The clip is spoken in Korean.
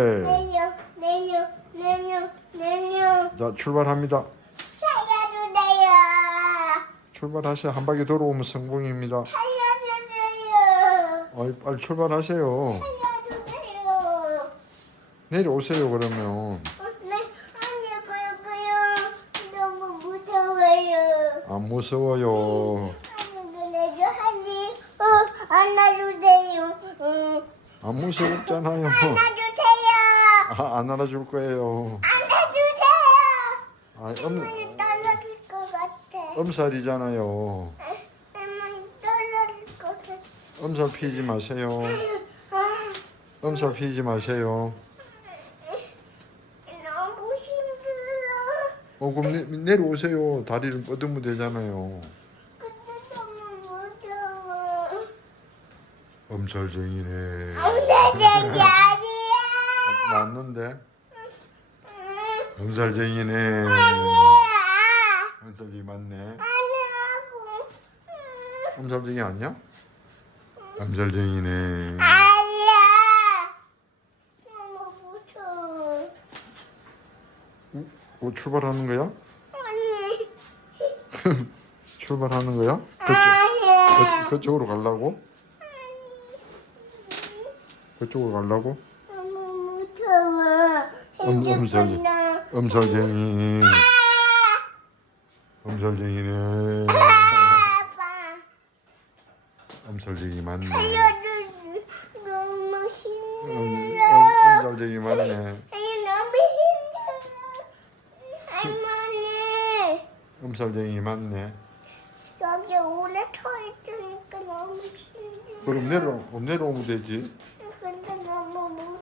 네. 내려 내려 내려 내려 자 출발합니다. 살려주세요 출발하세요. 한 바퀴 돌아오면 성공입니다. 살려주세요 어이, 빨리 출발하세요. 살려주세요 내려오세요 그러면. 네 아니 그러고요 너무 무서워요 안 무서워요. 아니 그래도 할리 어 안아주세요 응 안 무섭잖아요. 안아주세요 아, 안 알아줄 거예요. 안아주세요 아, 엄, 엄마는 떨어질 것 같아 엄살이잖아요. 엄마는 떨어질 것 같아 엄살 피지 마세요. 아, 엄살 피지 마세요. 너무 힘들어 어, 그럼 내, 내려오세요. 다리를 뻗으면 되잖아요. 근데 너무 무서워 엄살쟁이네. 게 아니야 맞는데? 엄살쟁이네. 아니야 엄살쟁이 맞네. 아니라고 엄살쟁이 아니야? 엄살쟁이네. 아니야 너무 무서워 어, 출발하는 거야? 아니 출발하는 거야? 그쪽, 아니야 그, 그쪽으로 가려고? 그쪽으로 가려고? 너무 무서워. 핸드폰 나 엄살쟁이. 엄살쟁이네. 아빠 엄살쟁이 맞네. 살려줘 너무 엄, 힘들어 엄, 엄살쟁이 맞네. 아니 너무 힘들어 할머니 엄살쟁이 맞네. 여기 오래 서 있으니까 너무 힘들어 그럼 내려, 내려오면 되지.